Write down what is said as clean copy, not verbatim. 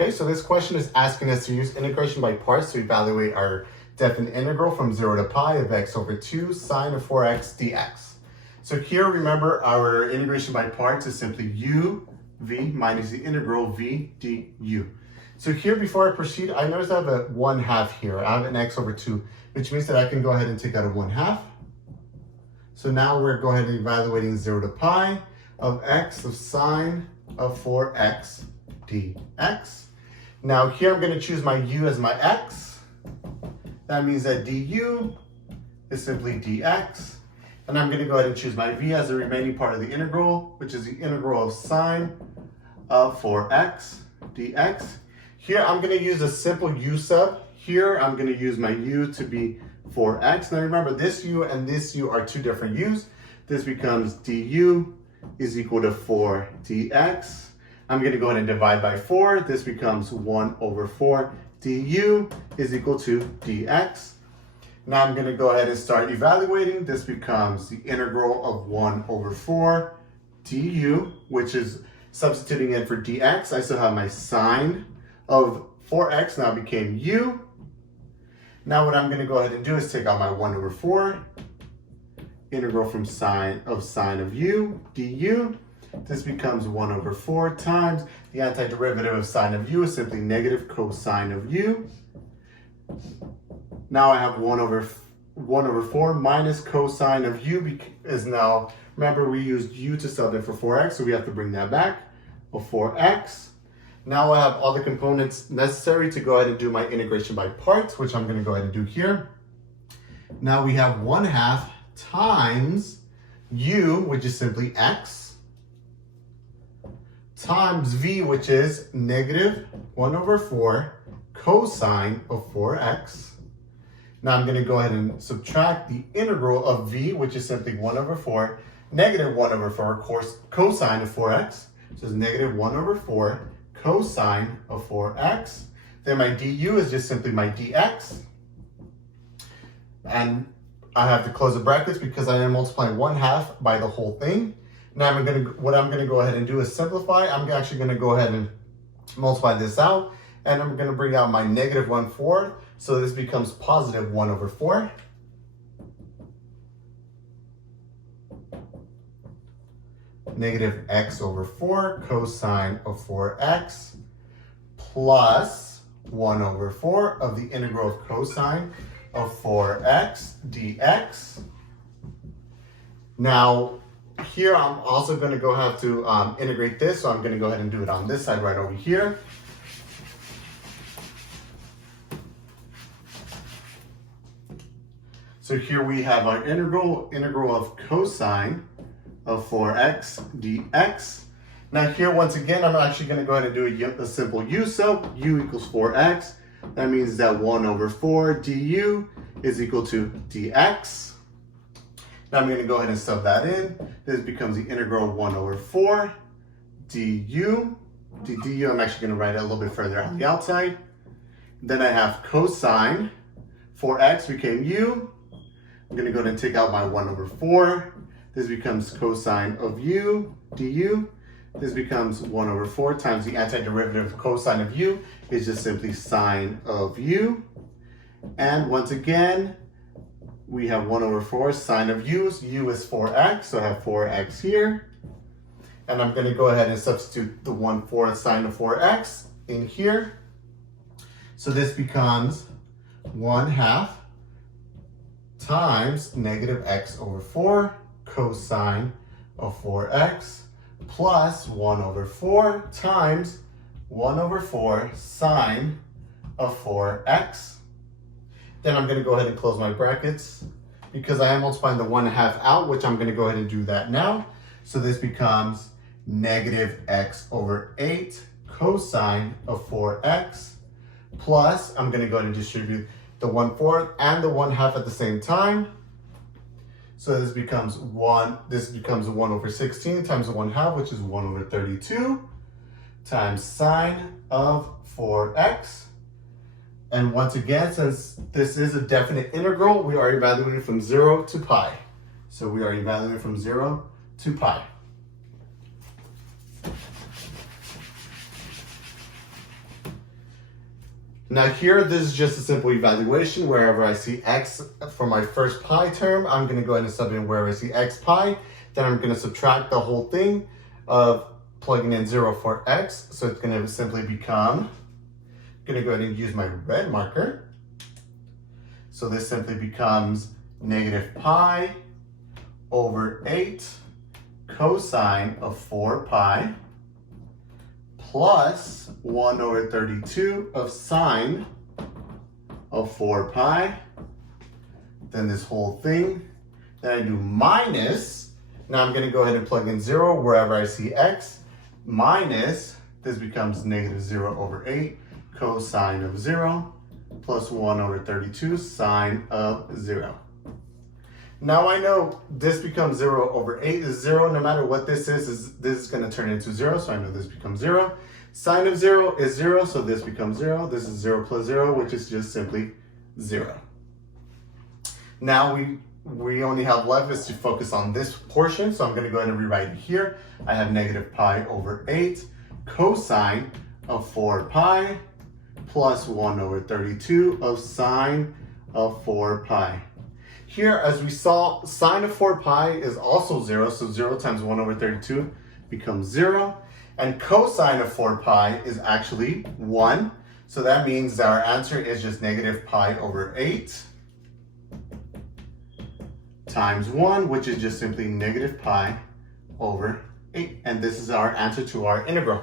Okay, so this question is asking us to use integration by parts to evaluate our definite integral from 0 to pi of x over 2 sine of 4x dx. So here, remember, our integration by parts is simply u v minus the integral v du. So here, before I proceed, I notice I have a 1/2 here. I have an x over 2, which means that I can go ahead and take out a 1/2. So now we're going ahead and evaluating 0 to pi of x of sine of 4x dx. Now here I'm going to choose my u as my x. That means that du is simply dx. And I'm going to go ahead and choose my v as the remaining part of the integral, which is the integral of sine of 4x dx. Here I'm going to use a simple u sub. Here I'm going to use my u to be 4x. Now remember, this u and this u are two different u's. This becomes du is equal to 4 dx. I'm going to go ahead and divide by 4. This becomes 1 over 4. Du is equal to dx. Now I'm going to go ahead and start evaluating. This becomes the integral of 1 over 4 du, which is substituting in for dx. I still have my sine of 4x now became u. Now what I'm going to go ahead and do is take out my 1 over 4, integral from sine of u du. This becomes 1 over 4 times the antiderivative of sine of u is simply negative cosine of u. Now I have 1 over 4 minus cosine of u is now, remember we used u to sub in for 4x, so we have to bring that back, of 4x. Now I have all the components necessary to go ahead and do my integration by parts, which I'm going to go ahead and do here. Now we have 1/2 times u, which is simply x, times v, which is negative 1 over 4 cosine of 4x. Now I'm going to go ahead and subtract the integral of v, which is simply 1 over 4, negative 1 over 4 cosine of 4x. So it's negative 1 over 4 cosine of 4x. Then my du is just simply my dx. And I have to close the brackets because I am multiplying 1/2 by the whole thing. Now what I'm going to go ahead and do is simplify. I'm actually going to go ahead and multiply this out. And I'm going to bring out my negative 1/4. So this becomes positive 1 over 4. Negative x over 4 cosine of 4x plus 1 over 4 of the integral of cosine of 4x dx. Now here I'm also going to have to integrate this, so I'm going to go ahead and do it on this side right over here. So here we have our integral of cosine of 4x dx. Now here, once again, I'm actually going to go ahead and do a simple u sub. U equals 4x. That means that 1 over 4 du is equal to dx. Now I'm going to go ahead and sub that in. This becomes the integral of 1 over 4 du. I'm actually going to write it a little bit further on the outside. Then I have cosine 4x became u. I'm going to go ahead and take out my 1 over 4. This becomes cosine of u du. This becomes 1 over 4 times the antiderivative of cosine of u is just simply sine of u. And once again, we have 1 over 4 sine of u. U is 4x, so I have 4x here. And I'm going to go ahead and substitute the 1/4 sine of 4x in here. So this becomes 1/2 times negative x over 4 cosine of 4x plus 1 over 4 times 1 over 4 sine of 4x. Then I'm going to go ahead and close my brackets because I am multiplying the 1/2 out, which I'm going to go ahead and do that now. So this becomes negative x over 8 cosine of 4x plus, I'm going to go ahead and distribute the 1/4 and the 1/2 at the same time. So this becomes 1 over 16 times the 1/2, which is 1 over 32 times sine of 4x. And once again, since this is a definite integral, we are evaluating from 0 to pi. So we are evaluating from 0 to pi. Now here, this is just a simple evaluation. Wherever I see x for my first pi term, I'm gonna go ahead and sub in wherever I see x pi. Then I'm gonna subtract the whole thing of plugging in 0 for x. So it's gonna simply become, I'm gonna go ahead and use my red marker. So this simply becomes negative pi over 8 cosine of 4 pi plus 1 over 32 of sine of 4 pi. Then this whole thing. Then I do minus. Now I'm going to go ahead and plug in 0 wherever I see x. Minus, this becomes negative 0 over 8 cosine of 0 plus 1 over 32 sine of 0. Now I know this becomes 0 over 8 is 0. No matter what this is going to turn into 0. So I know this becomes 0. Sine of 0 is 0, so this becomes 0. This is 0 plus 0, which is just simply 0. Now we only have left is to focus on this portion. So I'm going to go ahead and rewrite it here. I have negative pi over 8 cosine of 4 pi plus 1 over 32 of sine of 4 pi. Here, as we saw, sine of 4 pi is also 0, so 0 times 1 over 32 becomes 0. And cosine of 4 pi is actually 1. So that means that our answer is just negative pi over 8 times 1, which is just simply negative pi over 8. And this is our answer to our integral.